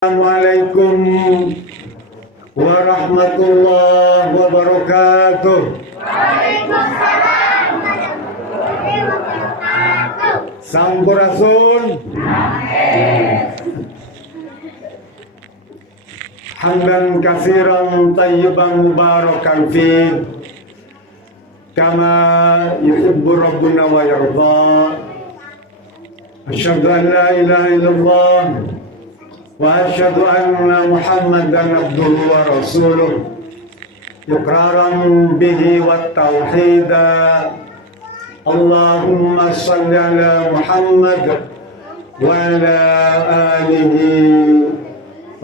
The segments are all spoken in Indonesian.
Assalamualaikum warahmatullahi wabarakatuh. Waalaikumsalam warahmatullahi wabarakatuh. Sampurasun. Hamdan katsiran tayyiban mubarakan fi kama yuhibbu rabbuna wa yarda. Asyhadu an la ilaha illallah wa asyhadu anna Muhammadan abduhu wa rasuluh iqraran bihi wat tauhida. Allahumma shalli ala Muhammad wa ala alihi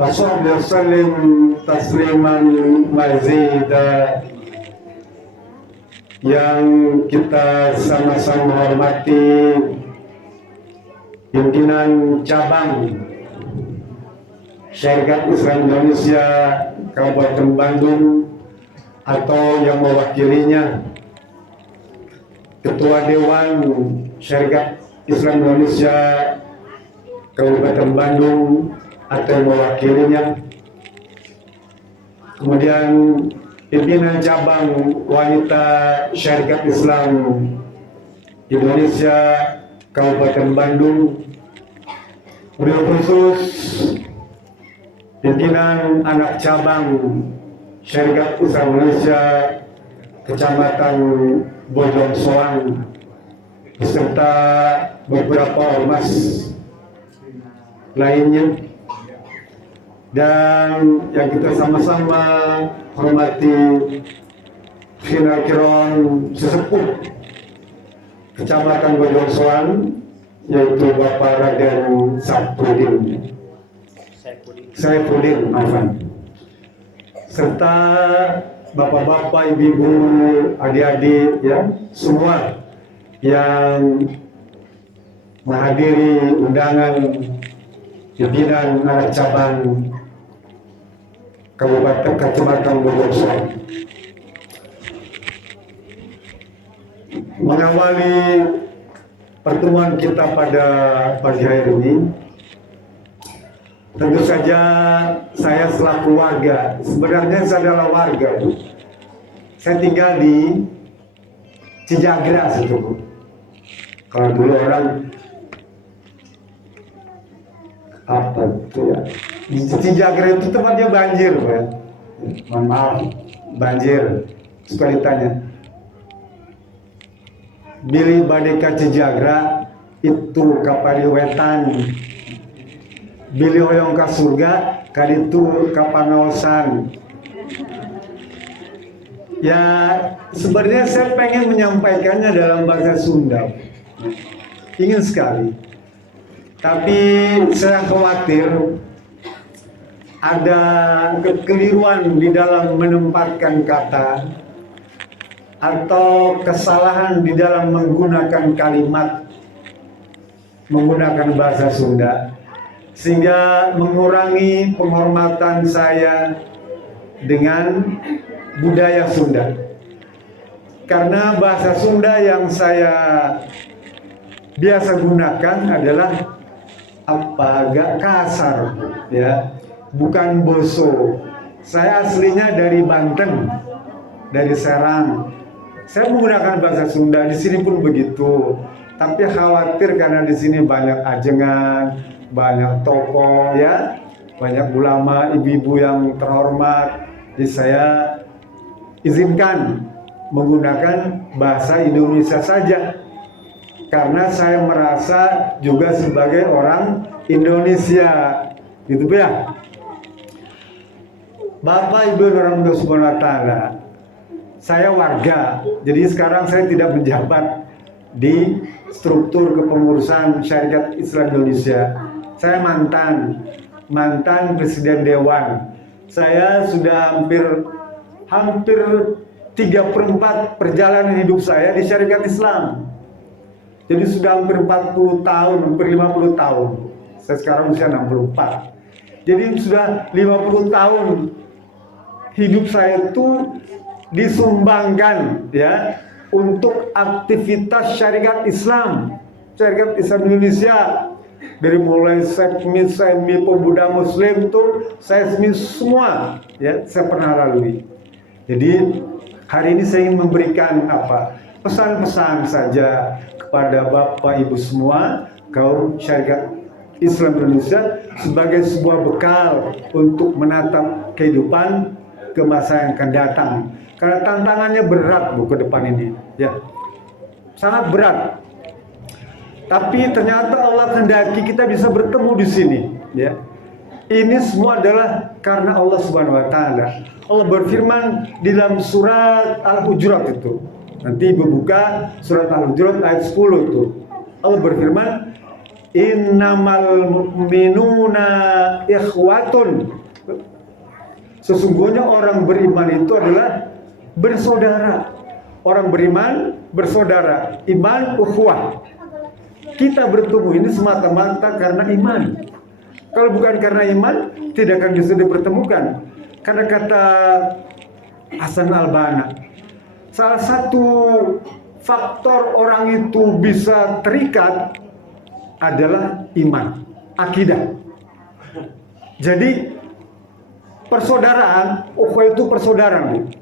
wa sahbihi sallim tasliman mazida. Yang kita sama-sama hormati pimpinan cabang Syarikat Islam Indonesia Kabupaten Bandung atau yang mewakilinya, Ketua Dewan Syarikat Islam Indonesia Kabupaten Bandung atau yang mewakilinya, kemudian pimpinan cabang wanita Syarikat Islam Indonesia Kabupaten Bandung, beliau khusus pimpinan anak cabang Syarikat Islam Indonesia Kecamatan Bojong Soang beserta beberapa ormas lainnya, dan yang kita sama-sama hormati Khinar-Kiron sesepuh Kecamatan Bojong Soang, yaitu Bapak Raden Saifuddin Afan, serta bapak-bapak, ibu-ibu, adik-adik, ya, semua yang menghadiri undangan pimpinan anak cabang Kabupaten Kecamatan Bojong Soang. Mengawali pertemuan kita pada pagi hari ini, tentu saja saya selaku warga, sebenarnya saya adalah warga, Bu. Saya tinggal di Cijagra situ, Bu. Kalau dulu orang apa itu ya, di Cijagra itu tempatnya banjir, Bu, ya. Mohon maaf, banjir. Suka ditanya, Billy Badeka Cijagra itu kapal wetan, Billy hoyong ka surga kaditu kapanaosan. Ya, sebenarnya saya pengen menyampaikannya dalam bahasa Sunda, ingin sekali, tapi saya khawatir ada kekeliruan di dalam menempatkan kata atau kesalahan di dalam menggunakan kalimat, menggunakan bahasa Sunda, sehingga mengurangi penghormatan saya dengan budaya Sunda. Karena bahasa Sunda yang saya biasa gunakan adalah agak kasar, ya, bukan boso. Saya aslinya dari Banten, dari Serang. Saya menggunakan bahasa Sunda, di sini pun begitu. Tapi khawatir karena di sini banyak ajengan, banyak tokoh, ya, banyak ulama, ibu-ibu yang terhormat. Jadi saya izinkan menggunakan bahasa Indonesia saja, karena saya merasa juga sebagai orang Indonesia, gitu ya. Bapak Ibu Rahmatullah Subhanahu wa Ta'ala, saya warga, jadi sekarang saya tidak menjabat di struktur kepengurusan Syarikat Islam Indonesia. Saya mantan Presiden Dewan. Saya sudah hampir 3/4 perjalanan hidup saya di Syarikat Islam. Jadi sudah hampir 40 tahun, hampir 50 tahun. Saya sekarang usia 64. Jadi sudah 50 tahun hidup saya itu disumbangkan, ya, untuk aktivitas Syarikat Islam Indonesia Dari mulai semi pemuda muslim tuh saya semua ya saya pernah lalui. Jadi hari ini saya ingin memberikan pesan-pesan saja kepada Bapak Ibu semua kaum syarikat Islam Indonesia sebagai sebuah bekal untuk menatap kehidupan ke masa yang akan datang. Karena tantangannya berat Bu ke depan ini, ya. Sangat berat. Tapi ternyata Allah kehendaki kita bisa bertemu di sini, ya. Ini semua adalah karena Allah Subhanahu wa taala. Allah berfirman di dalam surat Al-Hujurat itu. Nanti Ibu buka surat Al-Hujurat ayat 10 itu. Allah berfirman, "Innamal mu'minuna ikhwatun." Sesungguhnya orang beriman itu adalah bersaudara. Orang beriman bersaudara. Iman ukhuwah. Kita bertemu ini semata-mata karena iman. Kalau bukan karena iman, tidak akan bisa dipertemukan. Karena kata Hasan al-Banna, salah satu faktor orang itu bisa terikat adalah iman, akidah. Jadi persaudaraan, itu persaudaraan.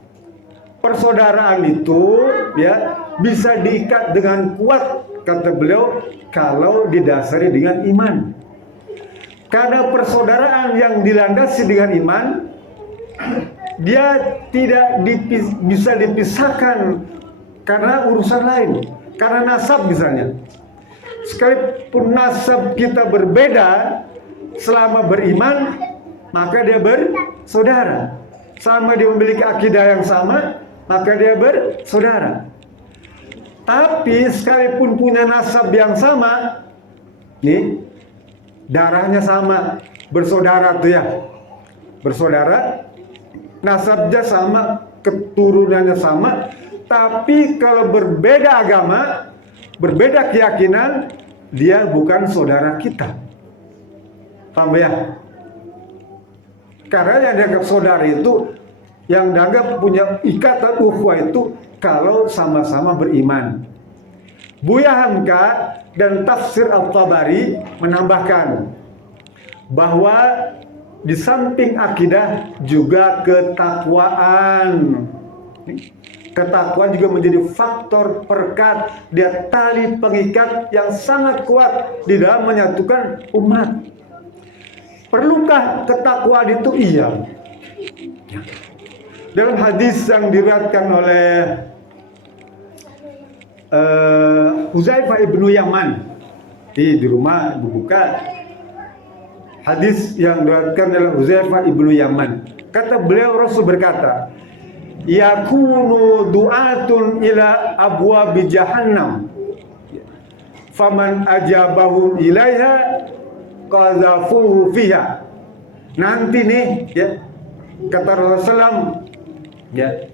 Persaudaraan itu ya bisa diikat dengan kuat, kata beliau, kalau didasari dengan iman. Karena persaudaraan yang dilandasi dengan iman, dia tidak bisa dipisahkan karena urusan lain, karena nasab misalnya. Sekalipun nasab kita berbeda, selama beriman, maka dia bersaudara. Selama dia memiliki akidah yang sama, maka dia bersaudara. Tapi sekalipun punya nasab yang sama, nih darahnya sama, bersaudara tuh ya, bersaudara, nasabnya sama, keturunannya sama, tapi kalau berbeda agama, berbeda keyakinan, dia bukan saudara kita. Paham ya? Karena yang dianggap saudara itu, yang dianggap punya ikatan ukhuwah itu kalau sama-sama beriman. Buya Hamka dan Tafsir Al-Tabari menambahkan bahwa di samping akidah juga ketakwaan. Ketakwaan juga menjadi faktor perekat, dia tali pengikat yang sangat kuat di dalam menyatukan umat. Perlukah ketakwaan itu? Iya. Dalam hadis yang diriwayatkan oleh Huzaifah ibnu Yaman, di rumah buka hadis yang diriwayatkan oleh Huzaifah ibnu Yaman. Kata beliau, Rasul berkata, yakunu du'atun ila abwabi jahannam faman ajabahum ilaiha qazafuhu fiha. Nanti nih ya, kata Rasulullah ya,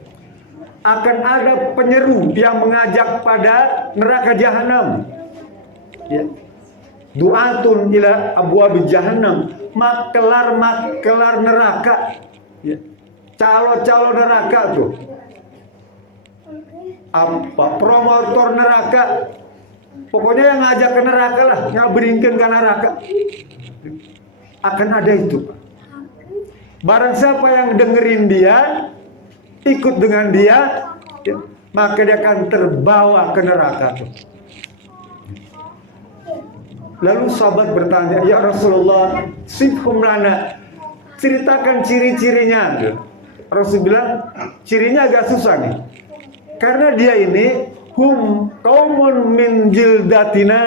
akan ada penyeru yang mengajak pada neraka jahanam. Ya. Du'atun ila abwabi jahannam, makelar neraka. Ya. Calo-calo neraka tuh. Promotor neraka. Pokoknya yang ngajak ke neraka lah, ngaberingkeun ke neraka. Akan ada itu. Barang siapa yang dengerin dia, ikut dengan dia, ya, maka dia akan terbawa ke neraka tuh. Lalu sahabat bertanya, ya Rasulullah, sifhum lana, ceritakan ciri-cirinya. Rasul bilang, cirinya agak susah nih, karena dia ini hum qaumun min jildatina,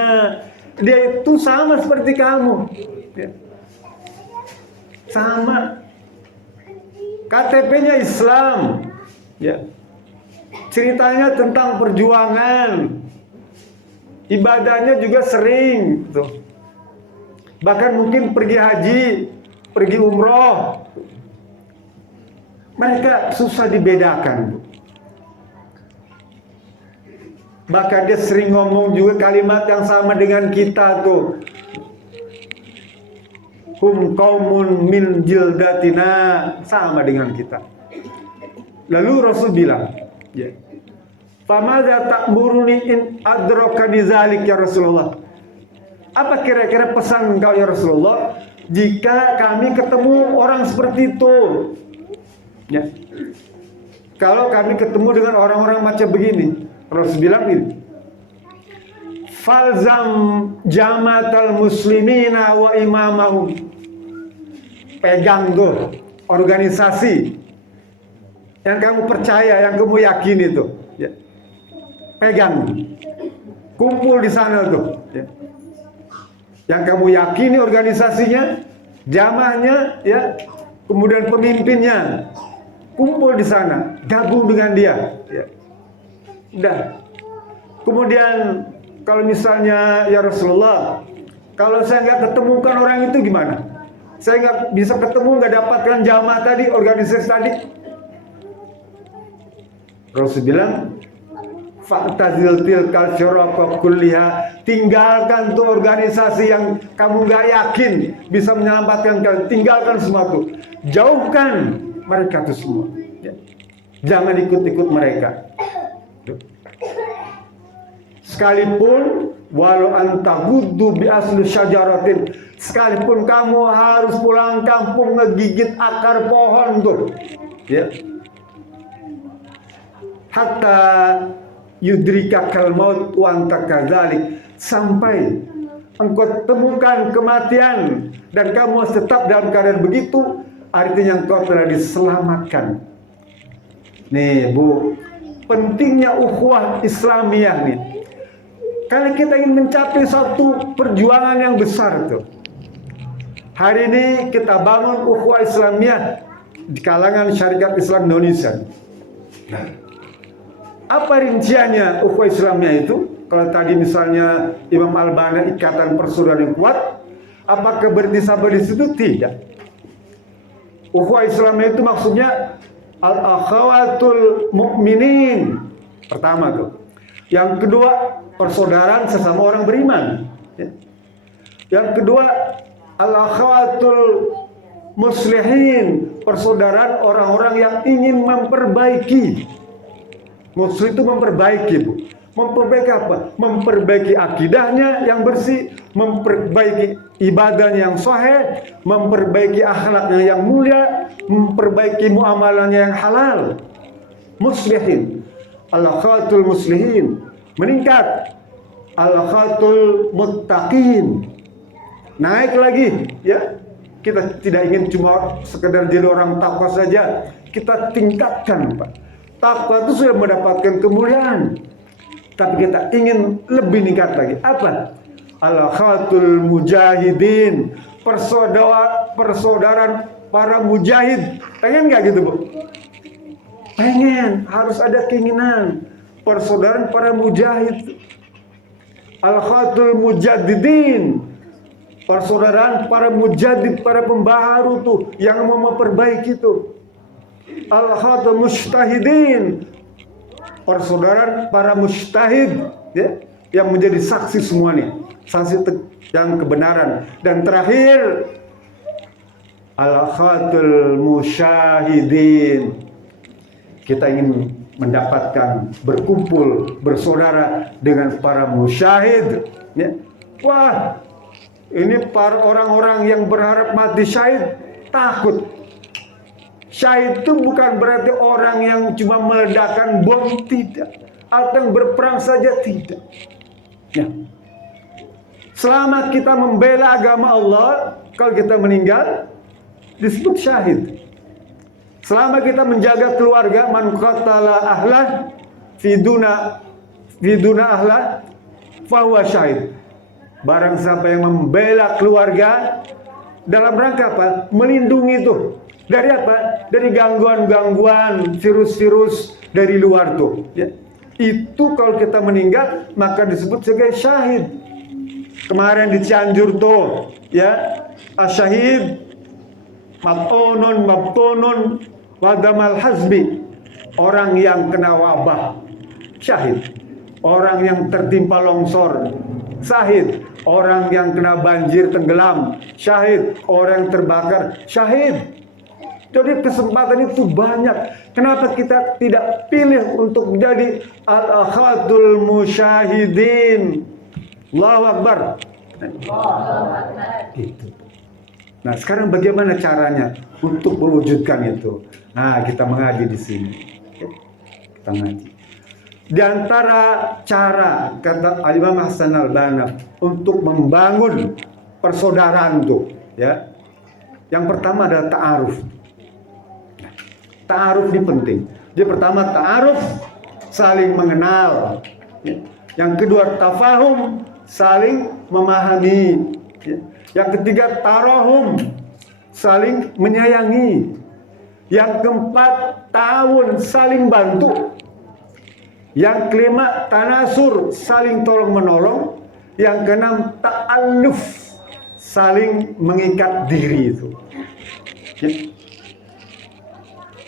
dia itu sama seperti kamu, ya. Sama. KTP-nya Islam, ya. Ceritanya tentang perjuangan, ibadahnya juga sering, tuh. Bahkan mungkin pergi haji, pergi umroh. Mereka susah dibedakan. Bahkan dia sering ngomong juga kalimat yang sama dengan kita tuh. Hum qaumun min jildatina, sama dengan kita. Lalu Rasul bilang, ya, famadza ta'muruni in adrakani dzalik ya Rasulullah. Apa kira-kira pesan engkau ya Rasulullah jika kami ketemu orang seperti itu? Ya. Kalau kami ketemu dengan orang-orang macam begini, Rasul bilang ini, falzam jamaatal muslimina wa imamahum. Pegang tuh organisasi yang kamu percaya, yang kamu yakini itu, ya. Pegang, kumpul di sana tuh, ya. Yang kamu yakini organisasinya, jamaahnya, ya, kemudian pemimpinnya, kumpul di sana, gabung dengan dia, ya. Udah. Kemudian kalau misalnya ya Rasulullah, kalau saya nggak ketemukan orang itu gimana? Saya nggak bisa ketemu, nggak dapatkan jamaah tadi, organisasi tadi. Rasul bilang, fa'tazil tilkal syuraka kulliha, tinggalkan tuh organisasi yang kamu nggak yakin bisa menyelamatkan kalian, tinggalkan semua tuh, jauhkan mereka tuh semua, ya. Jangan ikut-ikut mereka. Sekalipun walau antaguddu bi asli syajaratin, sekalipun kamu harus pulang kampung ngegigit akar pohon tuh, ya. Hatta yudrikakal maut wa anta kadzalik, sampai engkau temukan kematian dan kamu tetap dalam keadaan begitu, artinya engkau telah diselamatkan. Nih Bu, pentingnya ukhuwah Islamiyah nih. Karena kita ingin mencapai satu perjuangan yang besar tuh. Hari ini kita bangun ukhuwah Islamiyah di kalangan Syarikat Islam Indonesia. Nah, apa rinciannya ukhuwah Islamiyah itu? Kalau tadi misalnya Imam Al-Bana ikatan persaudaraan yang kuat, apakah berhenti sampai di situ? Tidak. Ukhuwah Islamiyah itu maksudnya al-akhawatul mu'minin. Pertama tuh. Yang kedua, persaudaraan sesama orang beriman. Ya. Yang kedua, al-akhawatul muslihin, persaudaraan orang-orang yang ingin memperbaiki. Muslim itu memperbaiki, Bu. Memperbaiki apa? Memperbaiki akidahnya yang bersih, memperbaiki ibadahnya yang sahih, memperbaiki akhlaknya yang mulia, memperbaiki muamalahnya yang halal. Muslihin, al-akhawatul muslihin, meningkat. Al-akhawatul muttaqin, naik lagi, ya. Kita tidak ingin cuma sekedar jadi orang takwa saja, kita tingkatkan, Pak. Takwa itu sudah mendapatkan kemuliaan, tapi kita ingin lebih meningkat lagi. Apa? Al-akhawatul mujahidin, persaudaraan para mujahid. Pengen nggak gitu, Bu? Pengen, harus ada keinginan. Persaudaraan para mujahid. Al-akhawatul mujaddidin, persaudaraan para mujadid, para pembaharu tuh, yang mau memperbaiki tuh. Al-akhawatul mujtahidin, persaudaraan para mujtahid, ya, yang menjadi saksi semua nih, saksi yang kebenaran. Dan terakhir, al-akhawatul musyahidin, kita ingin mendapatkan, berkumpul, bersaudara dengan para musyahid, ya. Wah, ini para orang-orang yang berharap mati syahid takut. Syahid itu bukan berarti orang yang cuma meledakkan bom, tidak. Atau yang berperang saja, tidak. Ya. Selama kita membela agama Allah, kalau kita meninggal, disebut syahid. Selama kita menjaga keluarga, man qatala ahlah fiduna ahlah fahuwa syahid. Barang siapa yang membela keluarga dalam rangka apa? Melindungi itu. Dari apa? Dari gangguan-gangguan, virus-virus dari luar tuh. Ya. Itu kalau kita meninggal, maka disebut sebagai syahid. Kemarin di Cianjur tuh, ya, asyahid mabtunun wadamal hazbi, orang yang kena wabah, syahid. Orang yang tertimpa longsor, syahid. Orang yang kena banjir tenggelam, syahid. Orang yang terbakar, syahid. Jadi kesempatan itu banyak. Kenapa kita tidak pilih untuk menjadi al-akhawatul musyahidin? Allahu Akbar. Itu. Nah, sekarang bagaimana caranya untuk mewujudkan itu? Nah, kita mengaji di sini. Kita mengaji. Di antara cara kata Imam Hasan al-Banna untuk membangun persaudaraan itu, ya. Yang pertama adalah ta'aruf. Ta'aruf ini penting. Jadi pertama ta'aruf, saling mengenal. Yang kedua tafahum, saling memahami. Yang ketiga tarahum, saling menyayangi. Yang keempat ta'awun, saling bantu. Yang kelima tanasur, saling tolong menolong. Yang keenam ta'alluf, saling mengikat diri itu.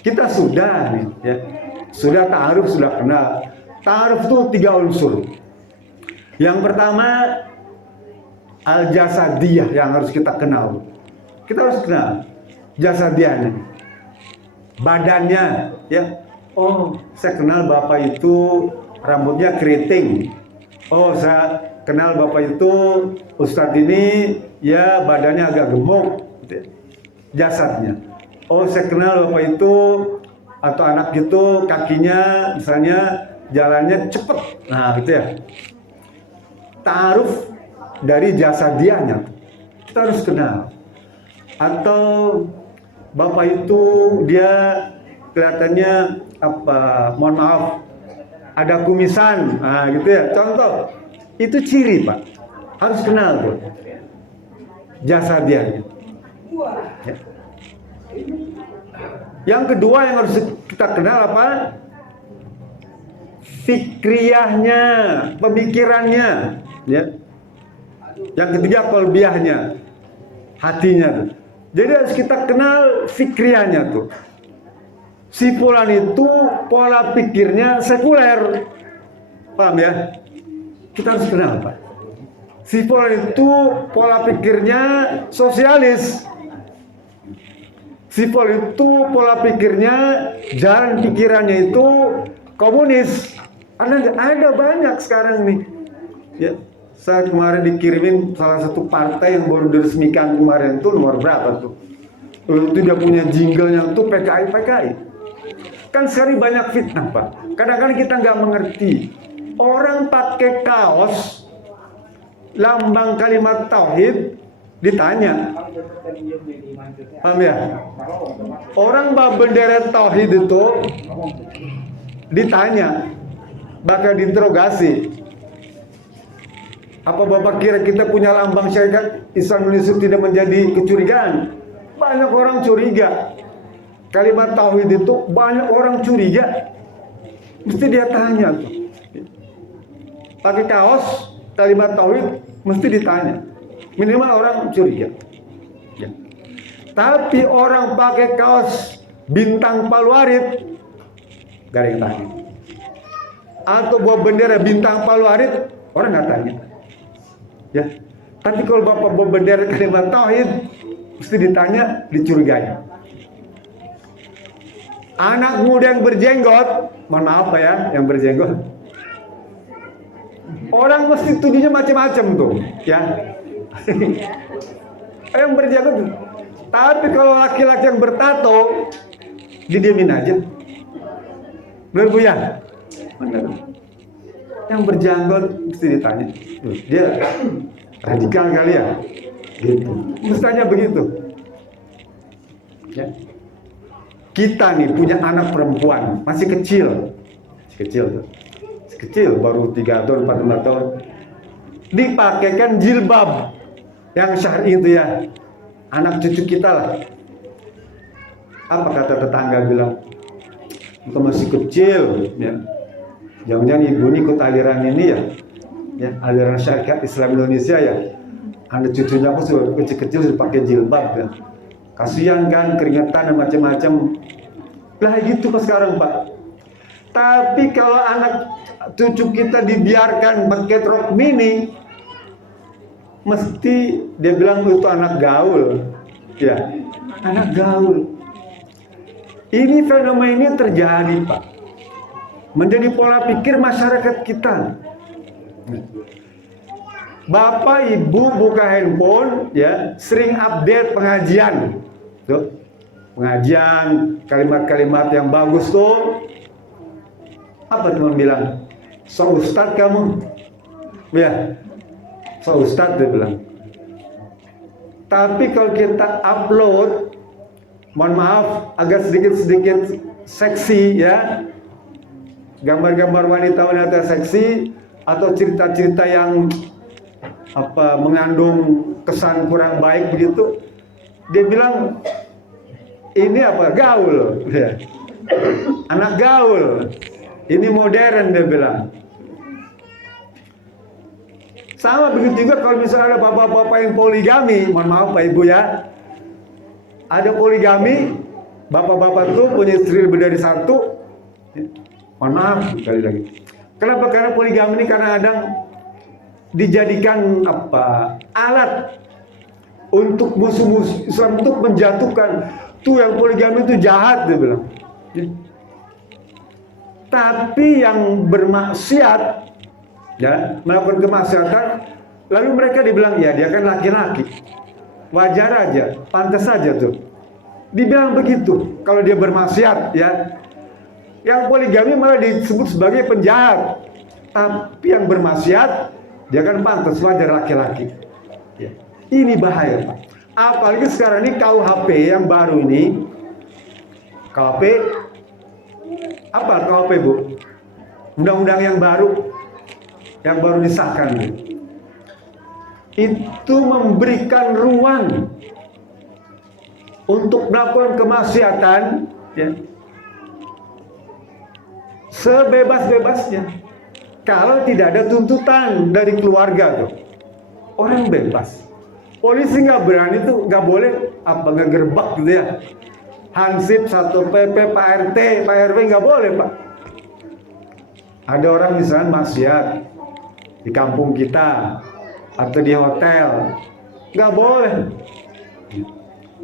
Kita sudah nih, ya. Sudah ta'aruf, sudah kenal. Ta'aruf itu 3 unsur. Yang pertama al-jasadiyah yang harus kita kenal. Kita harus kenal jasadiyahnya, badannya, ya. Oh, saya kenal bapak itu rambutnya keriting. Oh, saya kenal bapak itu ustadz ini ya badannya agak gemuk, jasadnya. Oh, saya kenal bapak itu atau anak itu kakinya misalnya jalannya cepet. Nah, gitu ya. Ta'aruf dari jasadiahnya kita harus kenal. Atau bapak itu dia kelihatannya mohon maaf, ada kumisan, nah gitu ya. Contoh, itu ciri pak, harus kenal tuh jasadiahnya. Ya. Yang kedua yang harus kita kenal apa? Fikriyahnya, pemikirannya, ya. Yang ketiga kolbiahnya, hatinya. Jadi harus kita kenal fikriyahnya tuh. Si fulan itu pola pikirnya sekuler, paham ya? Kita harus kenal pak. Si fulan itu pola pikirnya sosialis. Si fulan itu pola pikirnya, jalan pikirannya itu komunis. Ada banyak sekarang nih. Ya, saya kemarin dikirimin salah satu partai yang baru diresmikan kemarin tuh nomor berapa tuh? Itu dia punya jingle yang tuh PKI. Kan sehari banyak fitnah pak. Kadang-kadang kita nggak mengerti. Orang pakai kaos lambang kalimat tauhid ditanya, paham ya? Orang bawa bendera tauhid itu ditanya, bakal diinterogasi. Apa bapak kira kita punya lambang syarikat Islam Indonesia tidak menjadi kecurigaan? Banyak orang curiga. Kalimat tauhid itu banyak orang curiga. Mesti dia tanya tuh. Pakai kaos kalimat tauhid mesti ditanya. Minimal orang curiga. Ya. Tapi orang pakai kaos bintang Paluarit gak ada yang tanya. Atau bawa bendera bintang Paluarit orang nggak tanya. Ya. Tapi kalau bapak bawa bendera kalimat tauhid mesti ditanya, dicurigai. Anak muda yang berjenggot, mohon maaf pak ya, yang berjenggot, orang mesti tujuhnya macam-macam tuh, ya. Yang berjenggot. Tapi kalau laki-laki yang bertato, didiemin aja. Benar bu ya? Benar. Yang berjenggot mesti ditanya. Dia radikal kali ya? Gitu. Mestinya begitu. Ya. Kita nih punya anak perempuan masih kecil, baru 3 tahun, 4 tahun, dipakaikan jilbab yang syar'i itu ya, anak cucu kita lah. Apa kata tetangga bilang, itu masih kecil, ya. Jangan-jangan ibu ini ikut aliran ini ya, aliran syarikat Islam Indonesia ya. Anak cucunya aku sudah kecil-kecil sudah pakai jilbab ya. Kasihan kan, keringetan dan macam-macam. Lah gitu pas sekarang pak. Tapi kalau anak cucu kita dibiarkan pakai rok mini, mesti dia bilang itu anak gaul. Ya, anak gaul. Ini fenomena ini terjadi pak. Menjadi pola pikir masyarakat kita. Bapak Ibu buka handphone ya, sering update pengajian. Tuh. Pengajian, kalimat-kalimat yang bagus tuh. Apa teman bilang? So Ustadz kamu. Ya. So Ustadz dia bilang. Tapi kalau kita upload, mohon maaf agak sedikit-sedikit seksi ya. Gambar-gambar wanita-wanita seksi atau cerita-cerita yang mengandung kesan kurang baik begitu, dia bilang ini gaul ya. Anak gaul ini modern, dia bilang. Sama begitu juga kalau misalnya ada bapak-bapak yang poligami, mohon maaf Pak Ibu ya, ada poligami, bapak-bapak tuh punya istri lebih dari satu, mohon maaf sekali lagi. Kenapa? Karena poligami ini kadang-kadang dijadikan alat untuk musuh-musuh Islam untuk menjatuhkan tuh yang poligami itu jahat, dia bilang. Tapi yang bermaksiat ya, melakukan kemaksiatan, lalu mereka dibilang ya dia kan laki-laki, wajar aja, pantas saja tuh dibilang begitu kalau dia bermaksiat ya. Yang poligami malah disebut sebagai penjahat, tapi yang bermaksiat dia kan pantas, wajar, laki-laki ya. Ini bahaya Pak, apalagi sekarang ini KUHP yang baru ini. KUHP apa KUHP Bu? Undang-undang yang baru disahkan itu memberikan ruang untuk melakukan kemaksiatan ya, sebebas-bebasnya. Kalau tidak ada tuntutan dari keluarga tuh, orang bebas. Polisi nggak berani tuh, nggak boleh ngegerbak gitu ya. Hansip, Satpol PP, Pak RT, Pak RW nggak boleh Pak. Ada orang misalnya maksiat di kampung kita atau di hotel, nggak boleh.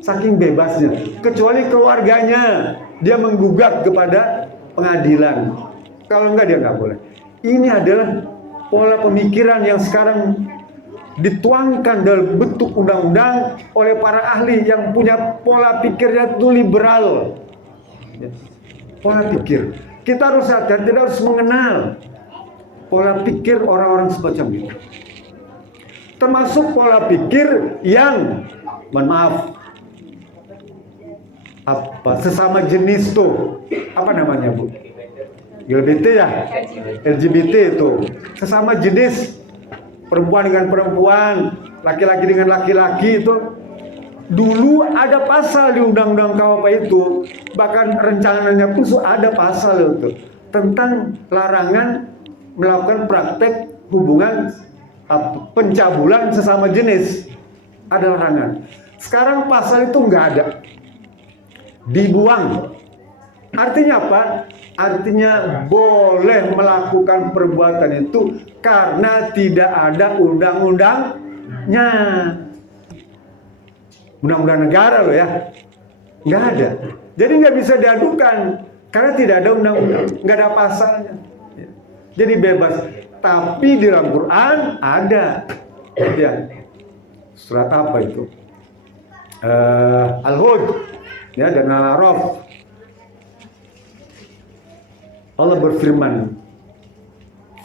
Saking bebasnya, kecuali keluarganya dia menggugat kepada pengadilan. Kalau enggak dia nggak boleh. Ini adalah pola pemikiran yang sekarang dituangkan dalam bentuk undang-undang oleh para ahli yang punya pola pikirnya itu liberal. Pola pikir. Kita harus sadar, kita harus mengenal pola pikir orang-orang semacam itu. Termasuk pola pikir yang, mohon maaf, sesama jenis tuh, apa namanya Bu? LGBT ya? LGBT itu sesama jenis, perempuan dengan perempuan, laki-laki dengan laki-laki itu. Dulu ada pasal di undang-undang KUHP itu, bahkan rencananya pun ada pasal itu tentang larangan melakukan praktek hubungan pencabulan sesama jenis. Ada larangan. Sekarang pasal itu nggak ada, dibuang. Artinya apa? Artinya boleh melakukan perbuatan itu karena tidak ada undang-undangnya. Undang-undang negara loh ya, nggak ada. Jadi nggak bisa diadukan karena tidak ada undang-undang, nggak ada pasalnya. Jadi bebas. Tapi di dalam Quran ada, ya. Surat apa itu? Al-Hud, ya, dan Al-A'raf. Allah berfirman,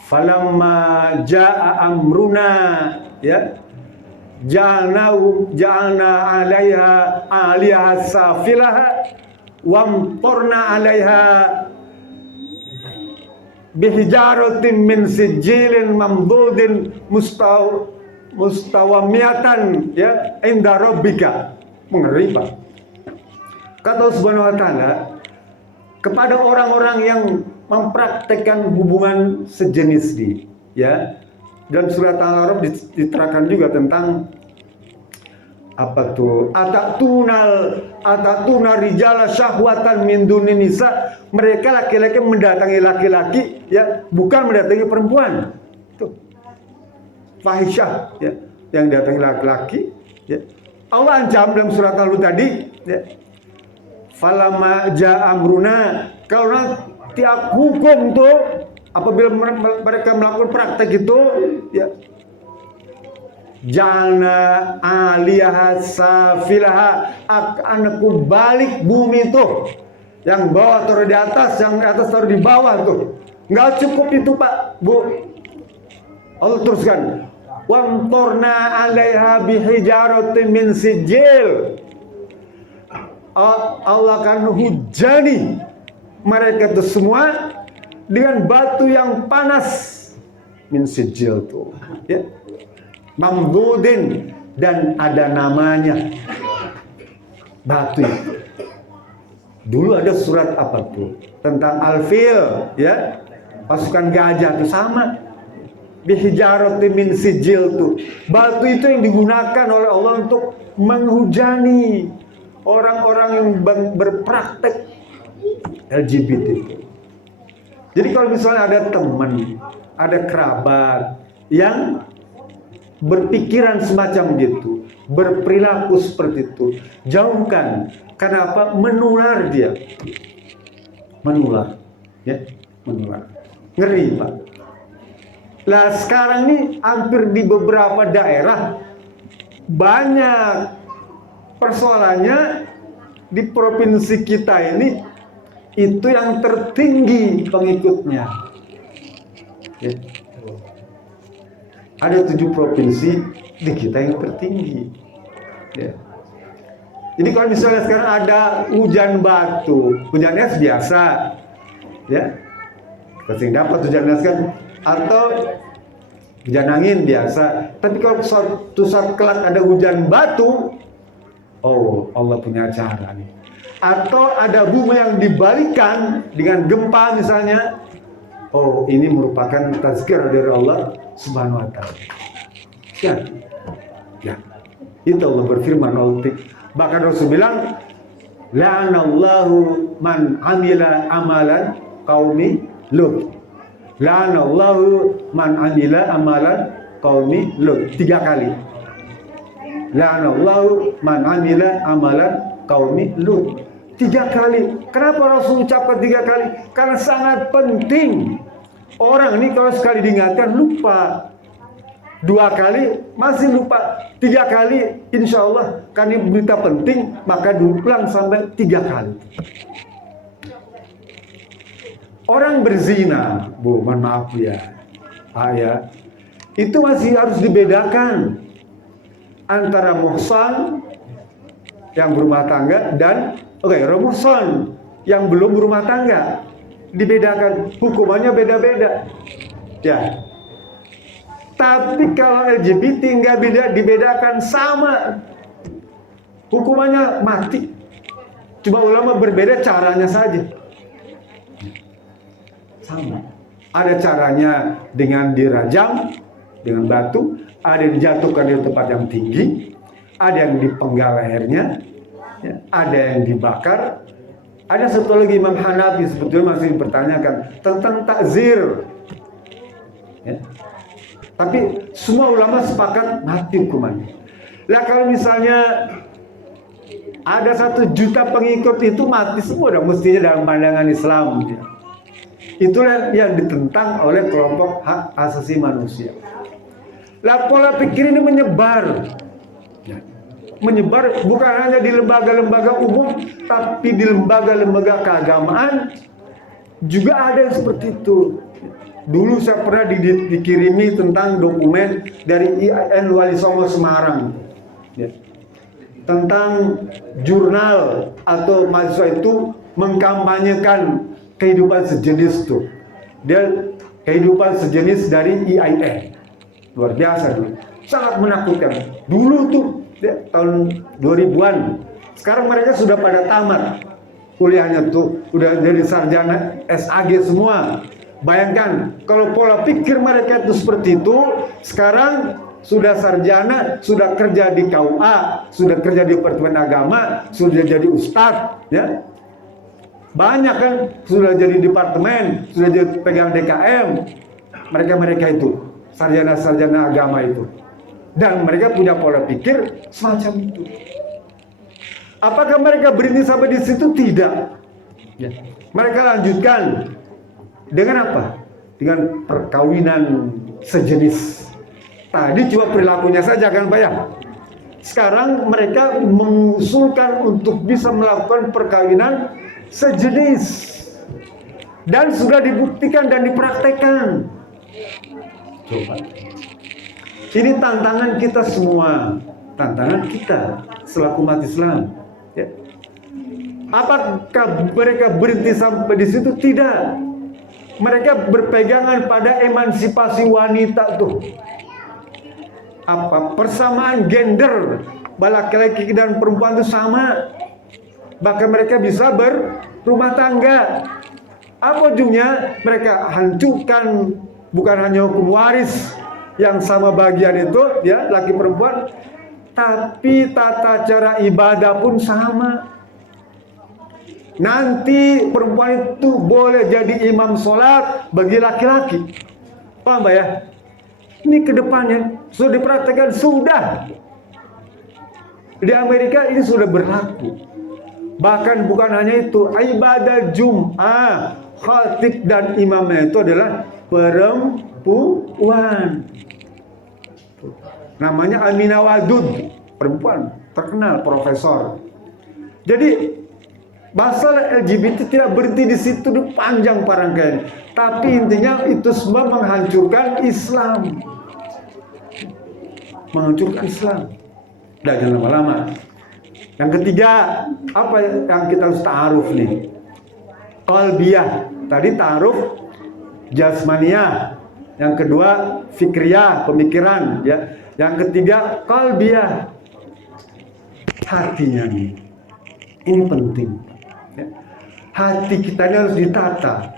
"Falamma jaa amruna," ya, ja'alna 'alaiha safilaha wamtorna 'alaiha bihijaratin min sijilin mamdudin mustawamiyatan ya inda rabbika. Mengeri Pak. Kata Allah Subhanahu wa taala kepada orang-orang yang mempraktekkan hubungan sejenis ya. Dalam surat Al-A'raf diterangkan juga tentang apa tuh? Atatuna rijala syahwatan min dunin nisa. Mereka laki-laki mendatangi laki-laki ya, bukan mendatangi perempuan. Tuh. Fahisyah ya, yang datangi laki-laki ya. Allah ancam dalam surat Al-Hud tadi ya. Falamma ja'a amruna, kalau nanti hukum tuh apabila mereka melakukan praktek itu ya, Jana aliyaha safilaha, akan aku balik bumi tuh, yang bawah taruh di atas, yang atas taruh di bawah tuh. Nggak cukup itu Pak, Bu. Allah teruskan, wamtorna alaiha bihijaratin min sijil. Allah akan hujani mereka itu semua dengan batu yang panas, min sijil tuh, ya, mamdudin, dan ada namanya batu itu. Dulu ada surat apa tuh tentang Al-Fil, ya, pasukan gajah tuh sama, bihijaratin min sijil tuh. Batu itu yang digunakan oleh Allah untuk menghujani orang-orang yang berpraktek LGBT itu. Jadi kalau misalnya ada teman, ada kerabat yang berpikiran semacam gitu, berperilaku seperti itu, jauhkan. Kenapa? Menular dia, menular, ya, menular. Ngeri Pak. Nah sekarang ini hampir di beberapa daerah banyak persoalannya di provinsi kita ini, itu yang tertinggi pengikutnya. Ya. Ada 7 provinsi di kita yang tertinggi. Ya. Jadi kalau misalnya sekarang ada hujan batu, hujan es biasa, ya, kita dapat hujan es kan, atau hujan angin biasa. Tapi kalau suatu saat kelak ada hujan batu, oh Allah punya cara nih. Atau ada bumi yang dibalikan dengan gempa misalnya, oh ini merupakan tazkirah dari Allah Subhanahu wa Ta'ala. Ya, ya, itu Allah berfirman. Bahkan Rasul bilang, la'anallahu man amila amalan qaumi Lut. La'anallahu man amila amalan qaumi Lut. 3 kali. La'anallahu man amila amalan qaumi Lut. 3 kali. Kenapa Rasul ucapkan 3 kali? Karena sangat penting. Orang ini kalau sekali diingatkan lupa, 2 kali masih lupa, 3 kali insya Allah karena berita penting maka diulang sampai 3 kali. Orang berzina, Bu, mohon maaf ya, Pak ya, itu masih harus dibedakan antara muhsan yang berumah tangga dan muhsan yang belum berumah tangga. Dibedakan, hukumannya beda-beda, ya. Tapi kalau LGBT nggak beda, dibedakan sama, hukumannya mati. Cuma ulama berbeda caranya saja. Sama. Ada caranya dengan dirajam dengan batu, ada yang dijatuhkan di tempat yang tinggi, ada yang dipenggal lehernya, ya, ada yang dibakar. Ada satu lagi Imam Hanafi sebetulnya masih dipertanyakan tentang takzir, ya. Tapi semua ulama sepakat mati hukumannya. Lah kalau misalnya ada 1 juta pengikut itu mati semua dong mestinya dalam pandangan Islam, ya. Itulah yang ditentang oleh kelompok hak asasi manusia. Lah pola pikir ini menyebar, ya. Menyebar bukan hanya di lembaga-lembaga umum, tapi di lembaga-lembaga keagamaan juga ada yang seperti itu. Dulu saya pernah dikirimi tentang dokumen dari IAIN Wali Songo Semarang, ya, tentang jurnal atau mahasiswa itu mengkampanyekan kehidupan sejenis tuh. Dia kehidupan sejenis dari IAIN. Luar biasa dulu. Sangat menakutkan. Dulu tuh ya, tahun 2000-an. Sekarang mereka sudah pada tamat kuliahnya tuh, udah jadi sarjana SAG semua. Bayangkan kalau pola pikir mereka itu seperti itu, sekarang sudah sarjana, sudah kerja di KUA, sudah kerja di Departemen Agama, sudah jadi ustadz, ya. Banyak kan sudah jadi departemen, sudah jadi pegang DKM. Mereka itu sarjana-sarjana agama itu. Dan mereka punya pola pikir semacam itu. Apakah mereka berhenti sampai di situ? Tidak. Ya. Mereka lanjutkan dengan apa? Dengan perkawinan sejenis. Tadi cuma perilakunya saja kan Pak ya. Sekarang mereka mengusulkan untuk bisa melakukan perkawinan sejenis. Dan sudah dibuktikan dan dipraktekkan. Coba. Ini tantangan kita semua. Tantangan kita selaku umat Islam. Ya. Apakah mereka berhenti sampai di situ? Tidak. Mereka berpegangan pada emansipasi wanita tuh. Apa persamaan gender, laki-laki dan perempuan itu sama. Bahkan mereka bisa berumah tangga. Apa ujungnya? Mereka hancurkan bukan hanya hukum waris yang sama bagian itu, ya laki perempuan, tapi tata cara ibadah pun sama. Nanti perempuan itu boleh jadi imam sholat bagi laki-laki. Paham Mbak ya? Ini kedepannya sudah dipraktekkan, sudah. Di Amerika ini sudah berlaku. Bahkan bukan hanya itu, ibadah Jum'ah, khatib dan imamnya itu adalah perempuan. Namanya Aminah Wadud, perempuan terkenal, profesor. Jadi masalah LGBT tidak berhenti di situ, panjang parangkaian. Tapi intinya itu semua menghancurkan Islam. Menghancurkan Islam. Udah jangan lama-lama. Yang ketiga, apa yang kita harus ta'aruf nih? Qalbiyah. Tadi ta'aruf jasmaniyah. Yang kedua fikriyah, pemikiran, ya. Yang ketiga qalbiyah. Hatinya nih. Ini penting. Ya. Hati kita ini harus ditata,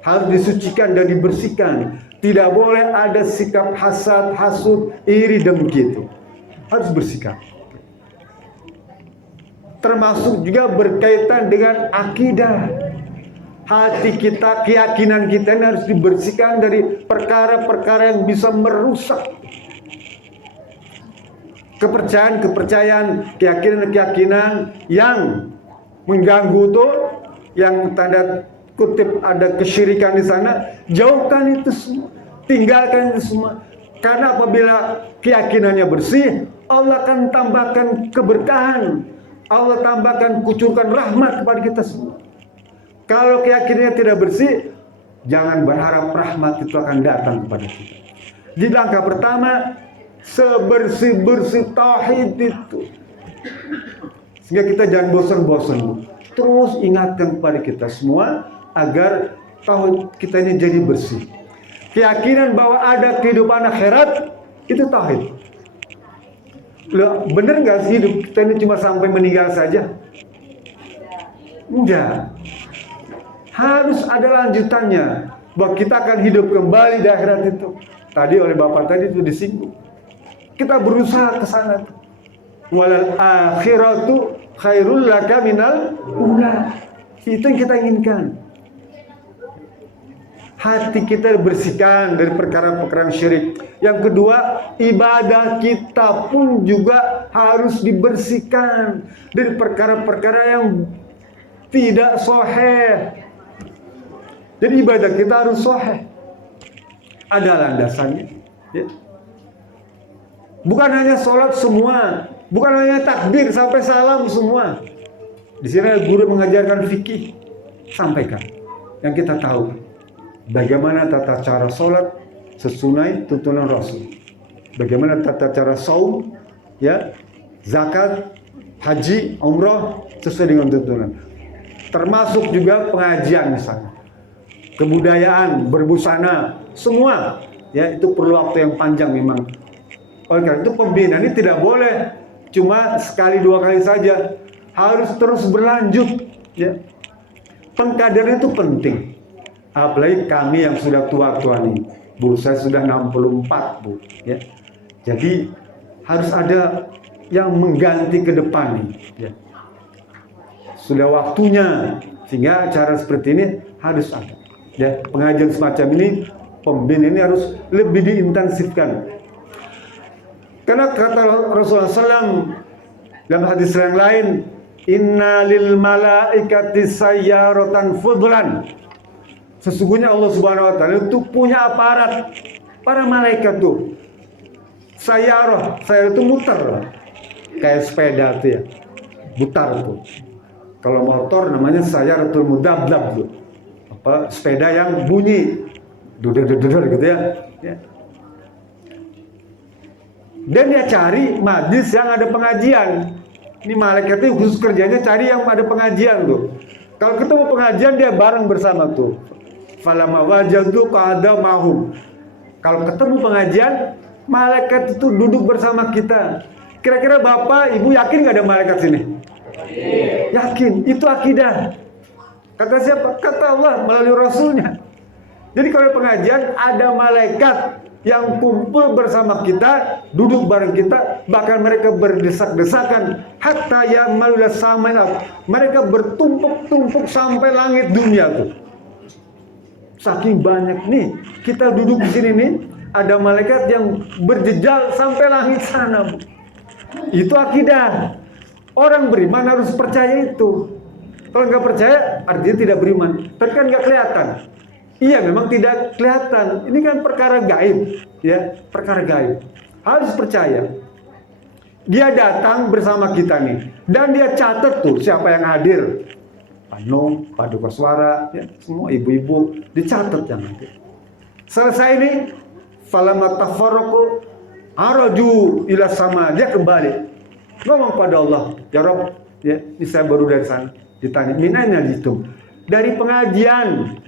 harus disucikan dan dibersihkan. Tidak boleh ada sikap hasad, hasud, iri, dengki itu. Harus bersihkan. Termasuk juga berkaitan dengan akidah. Hati kita, keyakinan kita ini harus dibersihkan dari perkara-perkara yang bisa merusak kepercayaan-kepercayaan, keyakinan-keyakinan yang mengganggu tuh, yang tanda kutip ada kesyirikan di sana, jauhkan itu semua, tinggalkan itu semua. Karena apabila keyakinannya bersih, Allah akan tambahkan keberkahan, Allah tambahkan, kucurkan rahmat kepada kita semua. Kalau keyakinannya tidak bersih, jangan berharap rahmat itu akan datang kepada kita. Di langkah pertama, sebersih-bersih tauhid itu. Sehingga kita jangan bosan-bosan. Terus ingatkan kepada kita semua agar tauhid kita ini jadi bersih. Keyakinan bahwa ada kehidupan akhirat itu tauhid. Loh, bener nggak sih hidup kita ini cuma sampai meninggal saja? Enggak. Harus ada lanjutannya. Bahwa kita akan hidup kembali di akhirat itu. Tadi oleh Bapak tadi itu disinggung. Kita berusaha ke sana. Walal akhiratu khairul laka minal ula. Itu yang kita inginkan. Hati kita dibersihkan dari perkara-perkara syirik. Yang kedua, ibadah kita pun juga harus dibersihkan dari perkara-perkara yang tidak sahih. Jadi ibadah kita harus sahih. Ada landasannya. Ya. Bukan hanya sholat semua, bukan hanya takbir sampai salam semua. Di sini ada guru mengajarkan fikih, sampaikan yang kita tahu. Bagaimana tata cara sholat sesuai tuntunan Rasul. Bagaimana tata cara saum, ya, zakat, haji, umrah sesuai dengan tuntunan. Termasuk juga pengajian misalnya, kebudayaan, berbusana, semua, ya itu perlu waktu yang panjang memang. Oleh karena itu pembinaan ini tidak boleh cuma sekali dua kali saja, harus terus berlanjut. Ya. Pengkaderan itu penting. Apalagi kami yang sudah tua-tua nih, Bu, saya sudah 64, Bu. Ya. Jadi harus ada yang mengganti ke depan nih. Ya. Sudah waktunya, sehingga acara seperti ini harus ada. Ya, pengajian semacam ini, pembinaan ini harus lebih diintensifkan. Karena kata Rasulullah SAW dalam hadis yang lain, Inna lil malaikati sayyaratan fudlan. Sesungguhnya Allah Subhanahu wa taala itu punya aparat, para malaikat tuh Sayyarah itu muter, kayak sepeda tuh ya, putar tuh. Kalau motor namanya sayyaratul mudabdab tuh, apa sepeda yang bunyi, dudur gitu ya. Dan dia cari majlis yang ada pengajian. Ini malaikat itu khusus kerjanya cari yang ada pengajian tuh. Kalau ketemu pengajian dia bareng bersama tuh. Falamma wajadu qa'ada mahum. Kalau ketemu pengajian, malaikat itu duduk bersama kita. Kira-kira Bapak, Ibu yakin nggak ada malaikat sini? Yakin. Itu akidah. Kata siapa? Kata Allah melalui Rasulnya. Jadi kalau pengajian ada malaikat yang kumpul bersama kita, duduk bareng kita, bahkan mereka berdesak-desakan hatta yamalul samaiat. Mereka bertumpuk-tumpuk sampai langit dunia tuh. Saking banyak nih, kita duduk di sini nih, ada malaikat yang berjejal sampai langit sana. Itu akidah. Orang beriman harus percaya itu. Kalau nggak percaya, artinya tidak beriman. Tapi kan nggak kelihatan. Iya, memang tidak kelihatan. Ini kan perkara gaib, ya, perkara gaib. Harus percaya. Dia datang bersama kita nih, dan dia catat tuh siapa yang hadir. Pak Nung, Pak Duka Suara, ya, semua ibu-ibu dicatat yang hadir. Selesai ini, falamma tafarraqu araju ila sama, dia kembali. Ngomong pada Allah, ya Rabb, ya, ini saya baru dari sana. Ditanya, minanya gitu. Dari pengajian.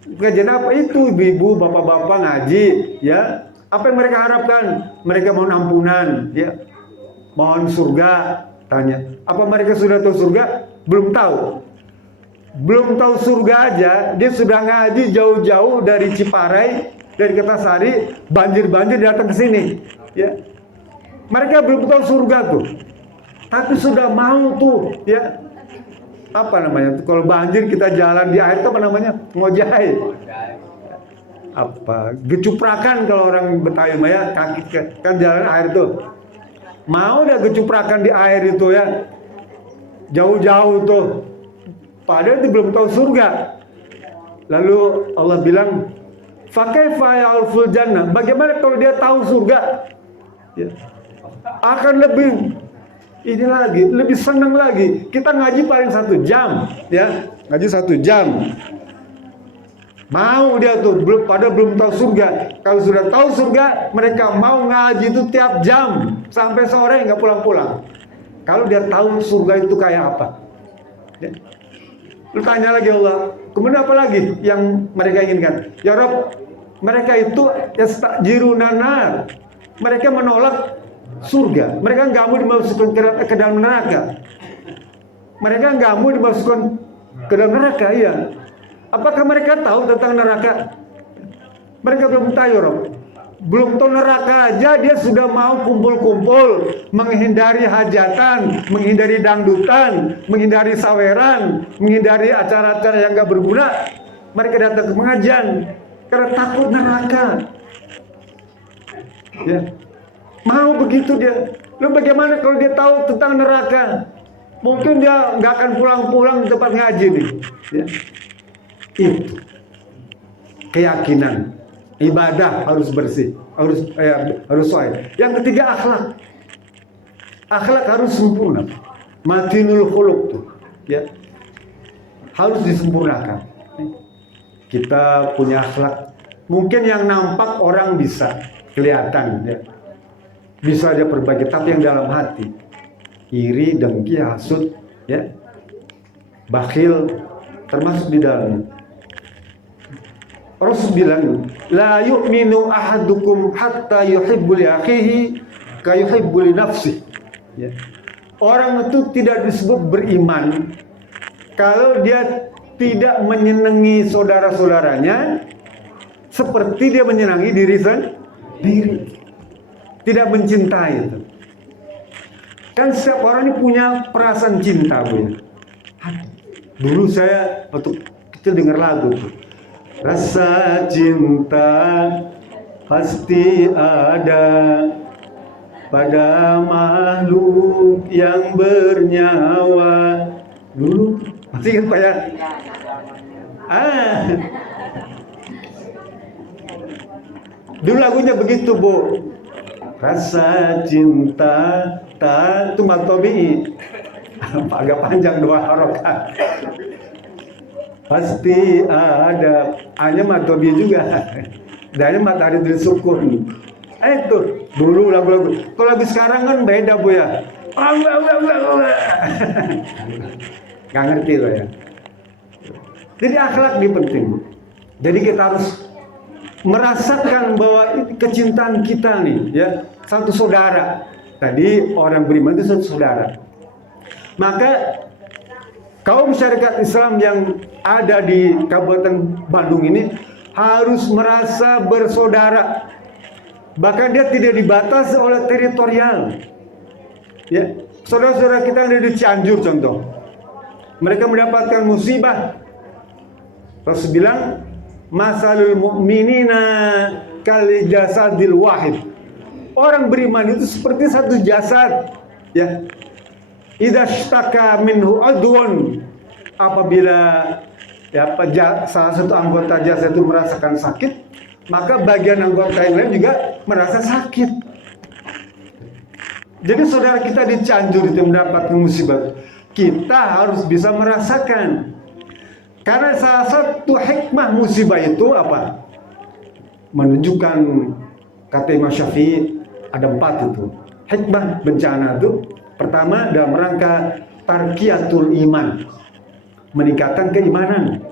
Pengajian apa itu? Ibu-ibu, bapak-bapak ngaji, ya. Apa yang mereka harapkan? Mereka mohon ampunan, ya. Mohon surga, tanya. Apa mereka sudah tahu surga? Belum tahu. Belum tahu surga aja, dia sudah ngaji jauh-jauh dari Ciparai, dari Kertasari, banjir-banjir datang ke sini, ya. Mereka belum tahu surga tuh. Tapi sudah mau tuh, ya. Apa namanya? Kalau banjir kita jalan di air itu apa namanya? Ngojai. Apa? Gecuprakan kalau orang Betawi Maya, kaki kan jalan air tuh. Mau dah gecuprakan di air itu ya. Jauh-jauh tuh. Padahal dia belum tahu surga. Lalu Allah bilang, "Fa kaifa ya'riful jannah?" Bagaimana kalau dia tahu surga? Ya. Akan lebih ini lagi, lebih senang lagi. Kita ngaji paling 1 jam, ya, ngaji 1 jam. Mau dia tuh, belum tahu surga. Kalau sudah tahu surga, mereka mau ngaji itu tiap jam sampai sore nggak pulang-pulang. Kalau dia tahu surga itu kayak apa, ya. Lu tanya lagi Allah, kemudian apa lagi yang mereka inginkan? Ya Rabb, mereka itu yastajiruna nar. Mereka menolak surga. Mereka nggak mau dimasukkan ke dalam neraka. Mereka nggak mau dimasukkan ke dalam neraka, iya. Apakah mereka tahu tentang neraka? Mereka belum tahu, Rob. Belum tahu neraka aja dia sudah mau kumpul-kumpul, menghindari hajatan, menghindari dangdutan, menghindari saweran, menghindari acara-acara yang nggak berguna. Mereka datang ke pengajian karena takut neraka. Ya. Mau begitu dia. Lalu bagaimana kalau dia tahu tentang neraka? Mungkin dia nggak akan pulang-pulang di tempat ngaji nih. Ya. Itu keyakinan. Ibadah harus bersih, harus sesuai. Yang ketiga akhlak. Akhlak harus sempurna. Matinul khuluq tuh, ya. Harus disempurnakan. Kita punya akhlak. Mungkin yang nampak orang bisa kelihatan, ya. Bisa aja perbaiki, tapi yang dalam hati iri, dengki, hasud, ya, bakhil, termasuk di dalamnya. Rasul bilang, la yu'minu ahadukum hatta yuhibbu li akhihi ka yuhibbu li nafsihi. Ya. Orang itu tidak disebut beriman kalau dia tidak menyenangi saudara-saudaranya seperti dia menyenangi diri sendiri. Tidak mencintai itu. Kan setiap orang ini punya perasaan cinta, Bu. Dulu saya waktu kecil dengar lagu tuh. Rasa cinta pasti ada pada makhluk yang bernyawa. Dulu masih ingat Pak ya? Dulu lagunya begitu, Bu. Rasa cinta tak itu matobi. Agak panjang 2 harokat. Pasti ada hanya matobi juga. Dan matahari dari sukun. Itu dulu lagu-lagu. Kalau lagu sekarang kan beda Bu ya. Gak ngerti loh ya. Jadi akhlak ini penting. Jadi kita harus merasakan bahwa kecintaan kita nih ya, satu saudara. Tadi orang beriman itu satu saudara. Maka kaum masyarakat Islam yang ada di Kabupaten Bandung ini harus merasa bersaudara. Bahkan dia tidak dibatasi oleh teritorial. Ya, saudara-saudara kita yang ada di Cianjur contoh. Mereka mendapatkan musibah. Rasul bilang, masalul mu'minina kal jasadil wahid. Orang beriman itu seperti satu jasad, ya. Idza ishtaka minhu adwan, apabila ya salah satu anggota jasad itu merasakan sakit, maka bagian anggota yang lain juga merasa sakit. Jadi saudara kita di Cianjur itu mendapatkan musibah, kita harus bisa merasakan. Karena salah satu hikmah musibah itu apa? Menunjukkan, kata Imam Syafi'i, ada 4 itu. Hikmah bencana itu pertama dalam rangka tarqiyatul iman, meningkatkan keimanan.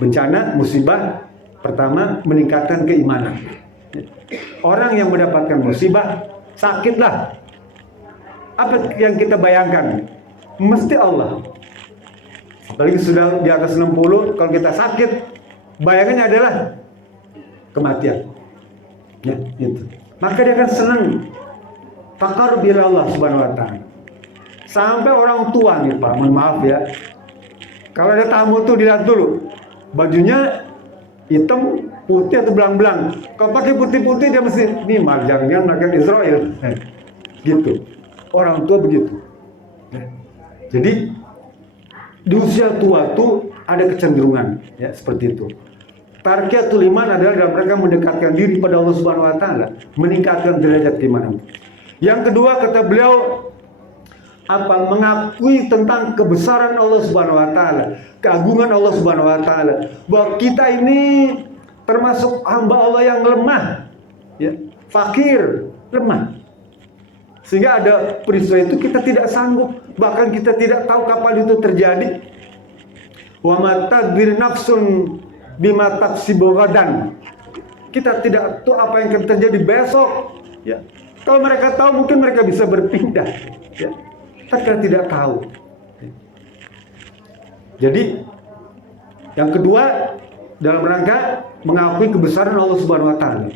Bencana, musibah pertama meningkatkan keimanan. Orang yang mendapatkan musibah sakitlah. Apa yang kita bayangkan? Mesti Allah. Apalagi sudah di atas 60, kalau kita sakit, bayangannya adalah kematian. Ya, gitu. Maka dia akan senang. Taqarrub ila Allah Subhanahu wa taala. Sampai orang tua nih Pak, mohon maaf ya. Kalau ada tamu tuh dilihat dulu. Bajunya hitam, putih atau belang-belang. Kalau pakai putih-putih dia mesti nih jangan makan Israel. Gitu. Orang tua begitu. Jadi di usia tua tuh ada kecenderungan ya seperti itu. Tarqiyatul iman adalah dalam rangka mendekatkan diri pada Allah Subhanahu wa taala, meningkatkan derajat keimanan. Yang kedua kata beliau mengakui tentang kebesaran Allah Subhanahu wa taala, keagungan Allah Subhanahu wa taala, bahwa kita ini termasuk hamba Allah yang lemah, ya, fakir, lemah. Sehingga ada peristiwa itu kita tidak sanggup, bahkan kita tidak tahu kapan itu terjadi. Wa ma tadbir nafsun bima taksibu ghadan. Kita tidak tahu apa yang akan terjadi besok, ya. Kalau mereka tahu mungkin mereka bisa berpindah, ya. Tapi kita tidak tahu. Jadi yang kedua dalam rangka mengakui kebesaran Allah Subhanahu wa taala.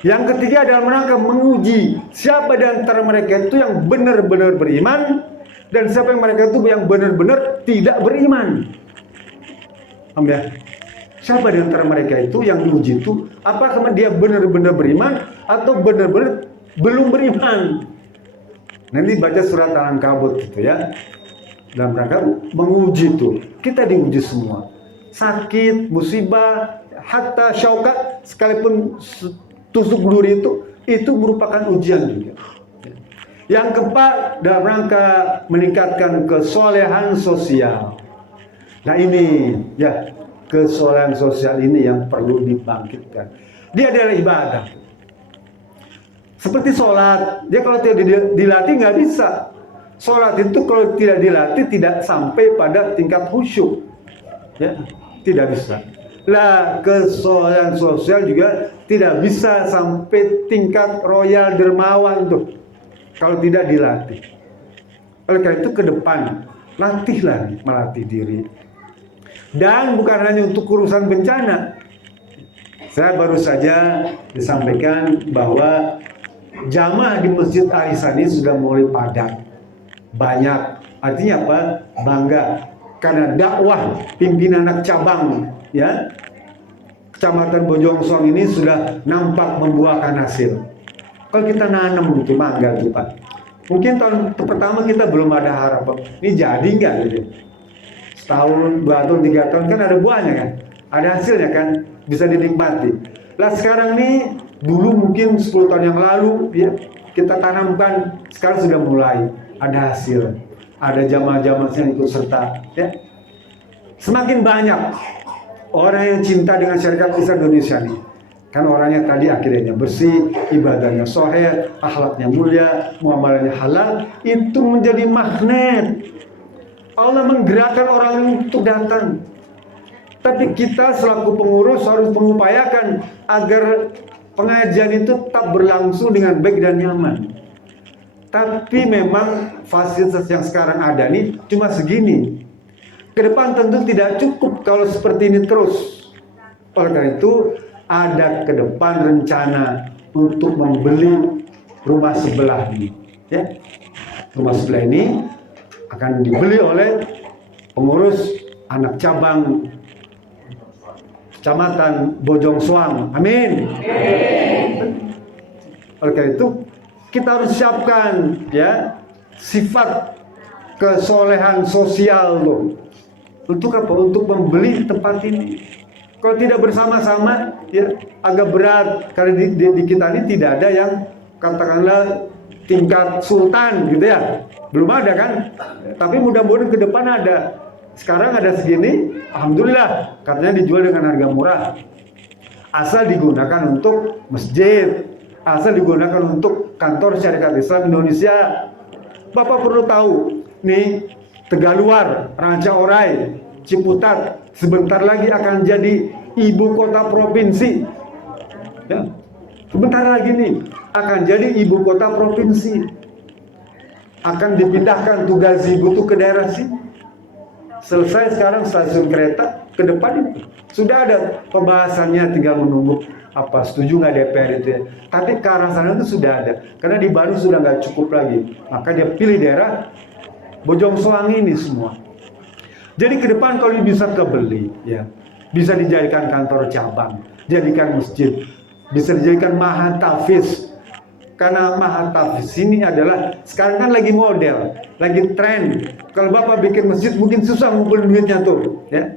Yang ketiga dalam rangka menguji siapa di antara mereka itu yang benar-benar beriman dan siapa yang mereka itu yang benar-benar tidak beriman. Paham ya? Siapa di antara mereka itu yang diuji itu apakah dia benar-benar beriman atau benar-benar belum beriman. Nanti baca surat Al-Ankabut gitu ya. Dalam rangka menguji itu. Kita diuji semua. Sakit, musibah, hatta syaukat sekalipun tusuk duri itu merupakan ujian juga. Yang keempat dalam rangka meningkatkan kesolehan sosial. Nah ini ya, kesolehan sosial ini yang perlu dibangkitkan. Dia adalah ibadah. Seperti sholat, dia kalau tidak dilatih nggak bisa. Sholat itu kalau tidak dilatih tidak sampai pada tingkat khusyuk, ya, tidak bisa. Lah kesolehan sosial juga tidak bisa sampai tingkat royal dermawan tuh kalau tidak dilatih. Oleh karena itu ke depan latihlah, melatih diri. Dan bukan hanya untuk urusan bencana. Saya baru saja disampaikan bahwa jamaah di Masjid Al-Ihsan ini sudah mulai padat. Banyak. Artinya apa? Bangga. Karena dakwah pimpinan anak cabang ya Kecamatan Bojongsong ini sudah nampak membuahkan hasil. Kalau kita nanam gitu, mangga tuh Pak. Mungkin tahun pertama kita belum ada harapan. Ini jadi nggak gitu? Setahun, 2 tahun, 3 tahun kan ada buahnya kan? Ada hasilnya kan? Bisa dinikmati. Lah sekarang nih Dulu mungkin 10 tahun yang lalu ya kita tanamkan, sekarang sudah mulai ada hasil. Ada jamaah-jamaah yang ikut serta ya. Semakin banyak orang yang cinta dengan syariat Islam Indonesia nih. Kan orangnya tadi akidahnya bersih, ibadahnya sahih, akhlaknya mulia, muamalahnya halal, itu menjadi magnet. Allah menggerakkan orang untuk datang. Tapi kita selaku pengurus harus mengupayakan agar pengajian itu tetap berlangsung dengan baik dan nyaman. Tapi memang fasilitas yang sekarang ada nih cuma segini. Ke depan tentu tidak cukup kalau seperti ini terus. Oleh karena itu ada ke depan rencana untuk membeli rumah sebelah ini. Ya. Rumah sebelah ini akan dibeli oleh pengurus anak cabang Kecamatan Bojong Soang. Amin. Oleh karena itu kita harus siapkan ya sifat kesolehan sosial loh. Untuk apa? Untuk membeli tempat ini. Kalau tidak bersama-sama ya agak berat karena di kita ini tidak ada yang katakanlah tingkat sultan gitu ya. Belum ada kan? Tapi mudah-mudahan ke depan ada. Sekarang ada segini, alhamdulillah, katanya dijual dengan harga murah. Asal digunakan untuk masjid, asal digunakan untuk kantor syarikat Islam Indonesia. Bapak perlu tahu, nih Tegaluar, Rancaurai, Ciputat, sebentar lagi akan jadi ibu kota provinsi. Ya, sebentar lagi nih akan jadi ibu kota provinsi. Akan dipindahkan tugas ibu itu ke daerah sini. Selesai sekarang stasiun kereta, ke depan itu sudah ada pembahasannya, tinggal menunggu apa setuju nggak DPR itu ya. Tapi ke arah sana itu sudah ada, karena di Bandung sudah nggak cukup lagi, maka dia pilih daerah Bojong Soang ini semua. Jadi ke depan kalau bisa kebeli, ya bisa dijadikan kantor cabang, jadikan masjid, bisa dijadikan mahat tahfiz. Karena mahat tahfiz ini adalah sekarang kan lagi model, lagi tren. Kalau Bapak bikin masjid mungkin susah ngumpulin duitnya tuh, ya.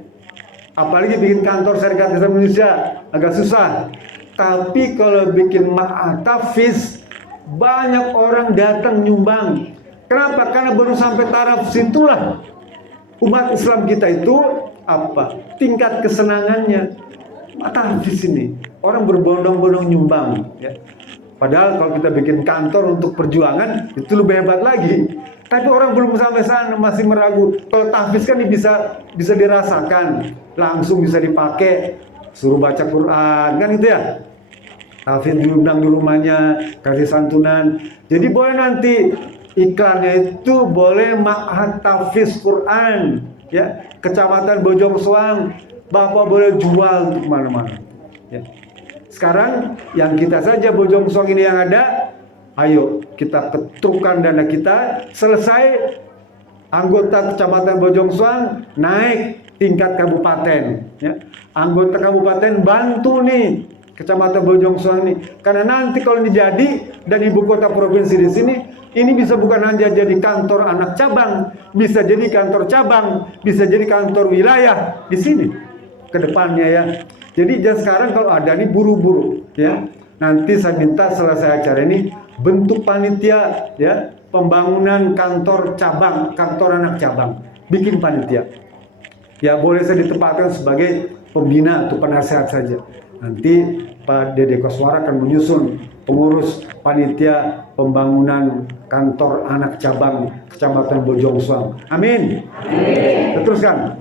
Apalagi bikin kantor syarikat Islam Indonesia agak susah. Tapi kalau bikin mahat tahfiz banyak orang datang nyumbang. Kenapa? Karena baru sampai taraf situlah umat Islam kita itu apa? Tingkat kesenangannya tahfiz ini. Orang berbondong-bondong nyumbang, ya. Padahal kalau kita bikin kantor untuk perjuangan itu lebih hebat lagi. Tapi orang belum sampai sana, masih meragu. Kalau tahfiz kan bisa dirasakan, langsung bisa dipakai, suruh baca Quran, kan itu ya. Tahfiz diundang di rumahnya, kasih santunan. Jadi boleh nanti iklannya itu boleh ma'had tahfiz Quran, ya. Kecamatan Bojong Soang, Bapak boleh jual untuk mana-mana. Ya. Sekarang yang kita saja Bojong Soang ini yang ada, ayo kita ketukan dana kita, selesai anggota Kecamatan Bojong Soang naik tingkat kabupaten, ya. Anggota kabupaten bantu nih Kecamatan Bojong Soang ini, karena nanti kalau ini jadi dan ibu kota provinsi di sini, ini bisa bukan hanya jadi kantor anak cabang, bisa jadi kantor cabang, bisa jadi kantor wilayah di sini ke depannya ya. Jadi jangan sekarang kalau ada nih buru-buru ya. Nanti saya minta selesai acara ini bentuk panitia ya, pembangunan kantor cabang, kantor anak cabang. Bikin panitia. Ya boleh saya ditempatkan sebagai pembina atau penasehat saja. Nanti Pak Dede Koswara akan menyusun pengurus panitia pembangunan kantor anak cabang Kecamatan Bojong Soang. Amin. Amin. Teruskan.